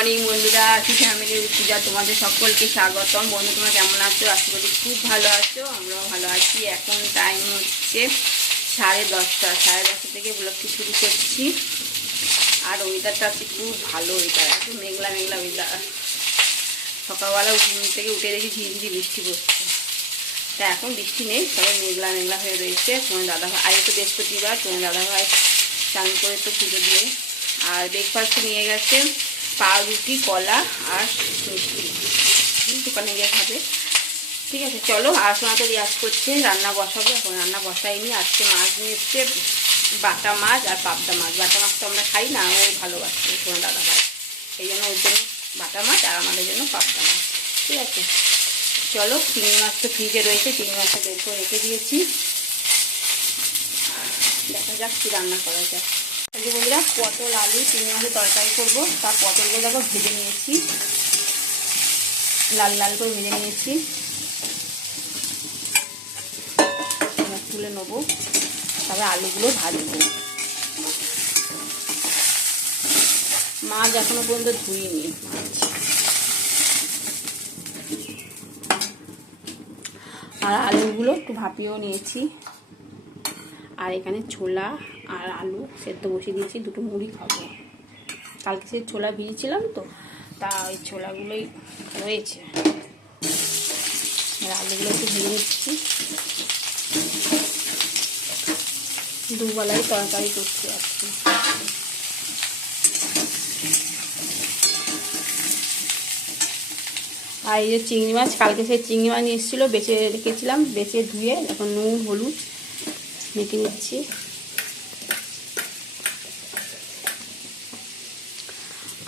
Morning বন্ধুরা, আছি family পূজা তোমাদের সকলকে স্বাগতম। বন্ধু, তোমরা কেমন আছো? আশা করি খুব ভালো আছো, আমরাও ভালো আছি। এখন টাইম হচ্ছে সাড়ে দশটা সাড়ে দশটা থেকে ব্লগটি শুরু করছি। আর ওয়েদারটা আছে খুব ভালো ওয়েদার একটু মেঘলা মেঘলা ওয়েদার সকালবেলা ঘুম থেকে উঠে দেখি ঝিরিঝিরি বৃষ্টি পড়ছে। তা এখন বৃষ্টি নেই তবে মেঘলা মেঘলা হয়ে রয়েছে। তোমার দাদা ভাই আগে তো বৃহস্পতিবার, তোমার দাদা ভাই চান করে তো পুজো দিয়ে। আর ব্রেকফাস্ট নিয়ে গেছে। পাউরুটি, কলা আর দোকানে গিয়ে খাবে। ঠিক আছে, চলো আর সময় তো রিয়াজ করছে, রান্না বসাবো, এখন রান্না বসাইনি। আজকে মাছ নিয়ে এসছে, বাটা মাছ আর পাবদা মাছ। বাটা মাছ তো আমরা খাই না, ও ভালোবাসছে তোমার দাদা ভাই। এই জন্য ওর জন্য বাটা মাছ আর আমাদের জন্য পাবদা মাছ। ঠিক আছে, চলো, চিংড়ি মাছ তো ফ্রিজে রয়েছে, চিংড়ি মাছটা বের করে রেখে দিয়েছি। দেখা যাক কী রান্না করা যায়। এই বন্ধুরা, পটল, আলু, চিংড়ি মাছের তরকারি করব। তার পটলগুলো দেখো ভেজে নিয়েছি। লাল লাল করে ভেজে নিয়েছি। তুলে নেব। তারপরে আলুগুলো ভাজবো। মাছ এখনও পর্যন্ত ধুইনি। মাছ আর আলুগুলো একটু ভাপিয়েও নিয়েছি। আর এখানে ছোলা আর আলু সেদ্ধ বসিয়ে দিয়েছি, দুটো মুড়ি খাব। কালকে সে ছোলা ভিজিয়েছিলাম তো, তা ওই ছোলাগুলোই রয়েছে। আর আলুগুলো একটু ভেজে নিচ্ছি। দুবেলায় তরকারি করছি আর কি আর এই যে চিংড়ি মাছ, কালকে সেই চিংড়ি মাছ নিয়ে এসেছিল, বেছে রেখেছিলাম, বেছে ধুয়ে এখন নুন, হলুদ মেখে নিচ্ছি।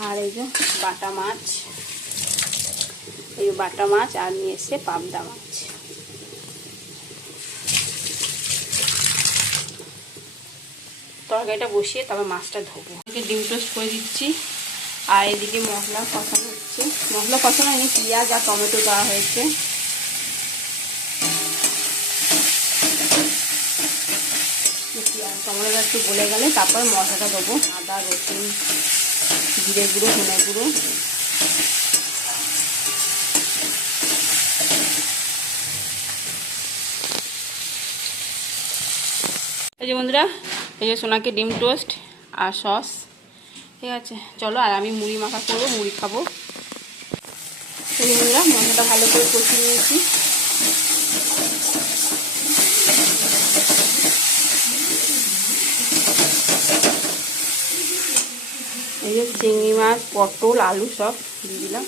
আর এই যে বাটা মাছ। এই বাটা মাছ আর নিয়ে এসছে পাবদা মাছ। তরকারিটা বসিয়ে তারপর মাছটা ধোবো। ডিম টোস্ট করে দিচ্ছি। আর এদিকে মশলা কষানো হচ্ছে। মশলা কষানো হয়নি, পেঁয়াজ আর টমেটো দেওয়া হয়েছে। টমেটোটা একটু গলে গেলে তারপর মশলাটা দেবো। আদা, রসুন জিরে গুঁড়ো, ধনে গুঁড়ো। এই যে বন্ধুরা, এই যে সোনাকে ডিম টোস্ট আর সস। ঠিক আছে, চলো আর আমি মুড়ি মাখা করব, মুড়ি খাব। বন্ধুরা, মশলাটা ভালো করে কষিয়ে নিয়েছি। এই যে চিংড়ি মাছ, পটল, আলু সব দিয়ে দিলাম।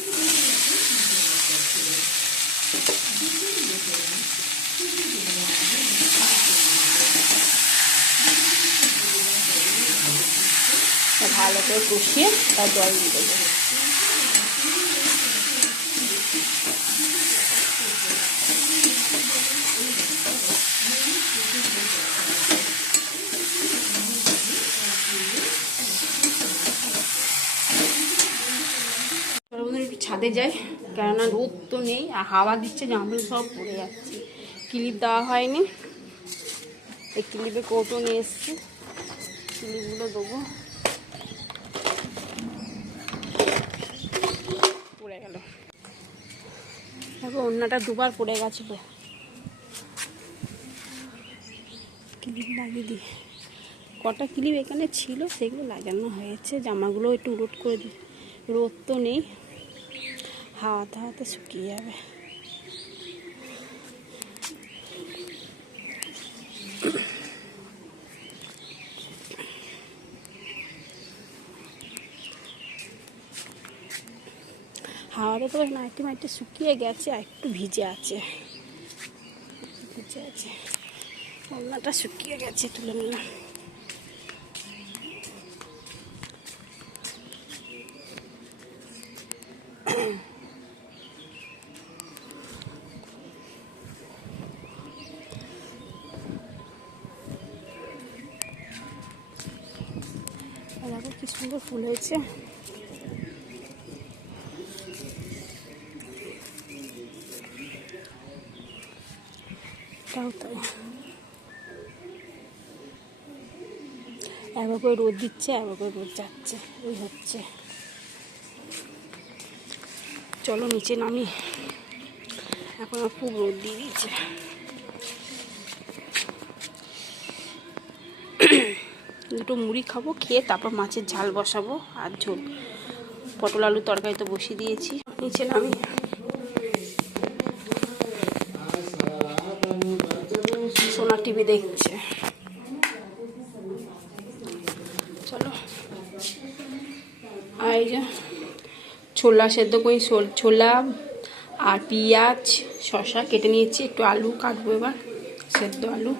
ভালো করে কষিয়ে তার জল দিয়ে দেবো একটু ছাদে যাই কেননা রোদ তো নেই, আর হাওয়া দিচ্ছে জামা সব পড়ে যাচ্ছে। ক্লিপ দেওয়া হয়নি। এই ক্লিপে কৌটো নিয়ে এসছি। ক্লিপগুলো দেবো। পড়ে গেল। দেখো অন্যটা দুবার পড়ে গেছে ক্লিপ লাগিয়ে দিই। কটা ক্লিপ এখানে ছিল, সেগুলো লাগানো হয়েছে। জামাগুলো একটু উলট করে দিই। রোদ তো নেই। হাওয়াতে হাওয়াতে শুকিয়ে যাবে হাওয়াতে তো নাইটি মাইটি শুকিয়ে গেছে আর একটু ভিজে আছে ভিজে আছে ওনাটা শুকিয়ে গেছে তুলে নিলাম সুন্দর ফুল হয়েছে। তাও একবার রোদ দিচ্ছে একবার করে রোদ যাচ্ছে ওই হচ্ছে। চলো নিচে নামি। এখন আর খুব রোদ দিয়ে দিয়েছে। দুটো মুড়ি খাব, খেয়ে তারপর মাছের ঝাল বসাবো আর ঝোল। পটল আলু তরকারি তো বসিয়ে দিয়েছি। নিচে নামি। সোনা টিভি দেখছে। চলো। আর এই যে ছোলা সেদ্ধ করি ছোলা আর পেঁয়াজ শশা কেটে নিয়েছি। একটু আলু কাটবো এবার, সেদ্ধ আলু।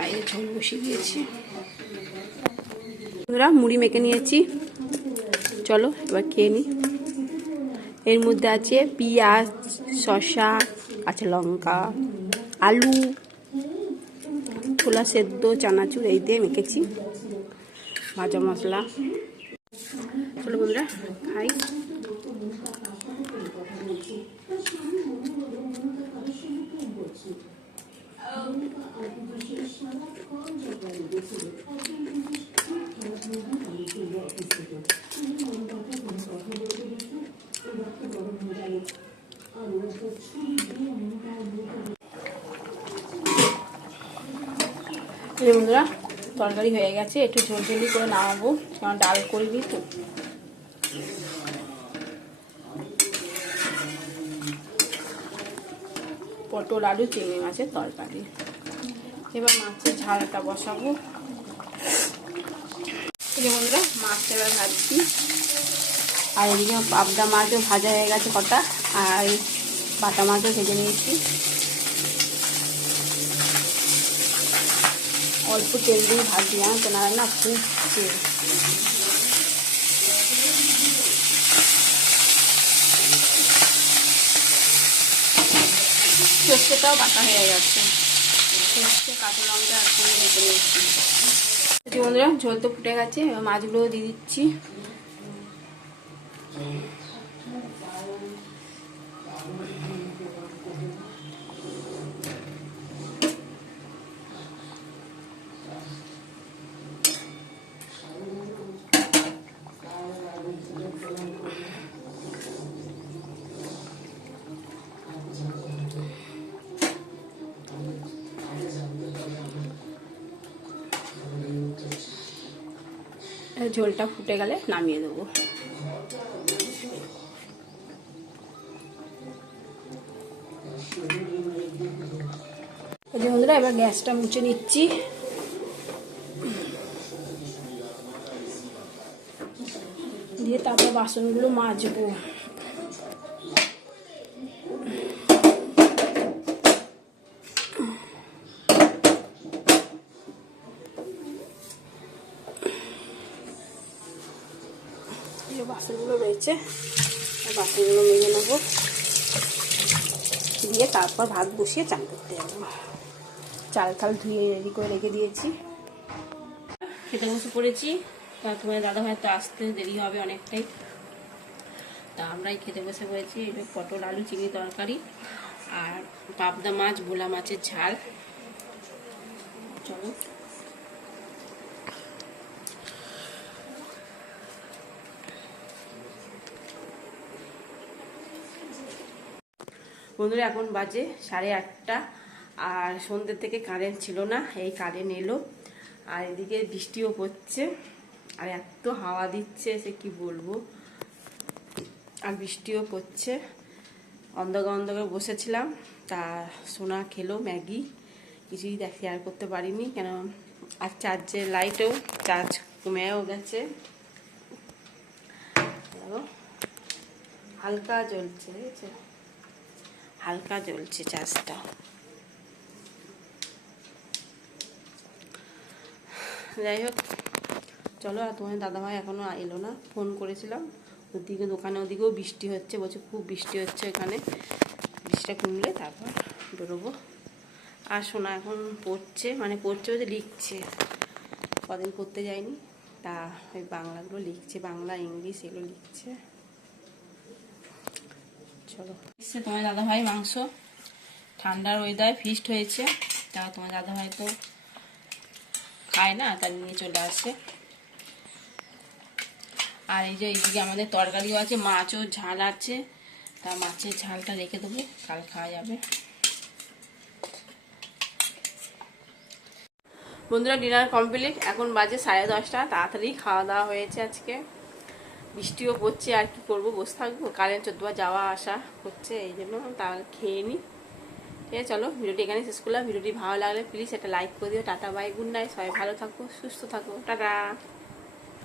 আর ঝোল বসিয়ে দিয়েছি। বন্ধুরা, মুড়ি মেখে নিয়েছি। চলো, এবার খেয়ে নিই এর মধ্যে আছে পিঁয়াজ শশা কাঁচা লঙ্কা, আলু, ছোলা সেদ্ধ, চানাচুর, এই দিয়ে মেখেছি। ভাজা মশলা। চলো বন্ধুরা, খাই। এই যে বন্ধুরা, তরকারি হয়ে গেছে, একটু ঝোল ঝোলি করে নামাবো, কারণ ডাল করিনি তো। পটল, আলু, চিংড়ি মাছের তরকারি। এবার মাছের ঝালটা বসাবো। বন্ধুরা মাছটা এবার ভাজছি। আর এদিকে পাবদা মাছও ভাজা হয়ে গেছে কটা, আর বাটা মাছও ভেজে নিয়েছি। অল্প তেল দিয়ে ভাজছি জানো তো না না ফুটছে সর্ষেটাও বাটা হয়ে গেছে। সর্ষে কাঁচা লঙ্কা করে রেখে বন্ধুরা ঝোল তো ফুটে গেছে এবার মাছগুলো দিয়ে দিচ্ছি। ঝোলটা ফুটে গেলে নামিয়ে দেবো। বন্ধুরা এবার গ্যাসটা মুছে নিচ্ছি। দিয়ে তারপর বাসনগুলো মাজবো। যে বাসনগুলো রয়েছে। বাসনগুলো মেজে নেব। দিয়ে তারপর ভাত বসিয়ে চান করতে যাব। চাল টাল ধুয়ে রেডি করে রেখে দিয়েছি। খেতে বসে পড়েছি। তা তোমার দাদা ভাই তো আসতে দেরি হবে অনেকটাই। তা আমরাই খেতে বসে পড়েছি। এই পটল, আলু, চিংড়ি তরকারি আর পাবদা মাছ, ভোলা মাছের ঝাল। চলো। বন্ধুরা, এখন বাজে সাড়ে আটটা আর সন্ধ্যে থেকে কারেন্ট ছিল না, এই কারেন্ট এলো। আর এদিকে বৃষ্টিও পড়ছে আর এত হাওয়া দিচ্ছে, সে কি বলব? আর বৃষ্টিও পড়ছে অন্ধকার অন্ধকার বসেছিলাম, তা সোনা খেলো, ম্যাগি, কিছুই দেখ শেয়ার করতে পারিনি, কেন আর চার্জের লাইটেও চার্জ কমেও গেছে। হালকা জ্বলছে, দেখেছ? হালকা জ্বলছে চার্জটা যাই হোক, চলো আর তোমার দাদাভাই এখনও এলো না, ফোন করেছিলাম। ওদিকে দোকানে ওদিকেও বৃষ্টি হচ্ছে, বলছে খুব বৃষ্টি হচ্ছে এখানে। বৃষ্টিটা কমলে তারপর বেরোবো। আর শোনা এখন পড়ছে মানে পড়ছে বলছে লিখছে। কদিন পড়তে যায়নি, তা ওই বাংলাগুলো লিখছে, বাংলা, ইংলিশ এগুলো লিখছে। চলো। এসছে তোমার দাদাভাই মাংস। ঠান্ডার ওয়েদার ফিস্ট হয়েছে। তা তোমার দাদাভাই তো খায় না তা নিয়ে চলে আসে। আর এই যে এইদিকে আমাদের তরকারিও আছে, মাছও ঝাল আছে। তা মাছের ঝালটা রেখে দেবো, কাল খাওয়া যাবে। বন্ধুরা ডিনার কমপ্লিট এখন বাজে সাড়ে দশটা, তাড়াতাড়ি খাওয়া দাওয়া হয়েছে আজকে। বৃষ্টিও পড়ছে, আর কি করব? বসে থাকব। কারেন্ট চোদ্দবার যাওয়া, আসা হচ্ছে, এই জন্য তাহলে খেয়ে নিই ঠিক আছে, চলো, ভিডিওটি এখানে শেষ করলাম। ভিডিওটি ভালো লাগলে প্লিজ একটা লাইক করে দিও। Tata, bye, good night. সবাই ভালো থাকো, সুস্থ থাকো। টাটা।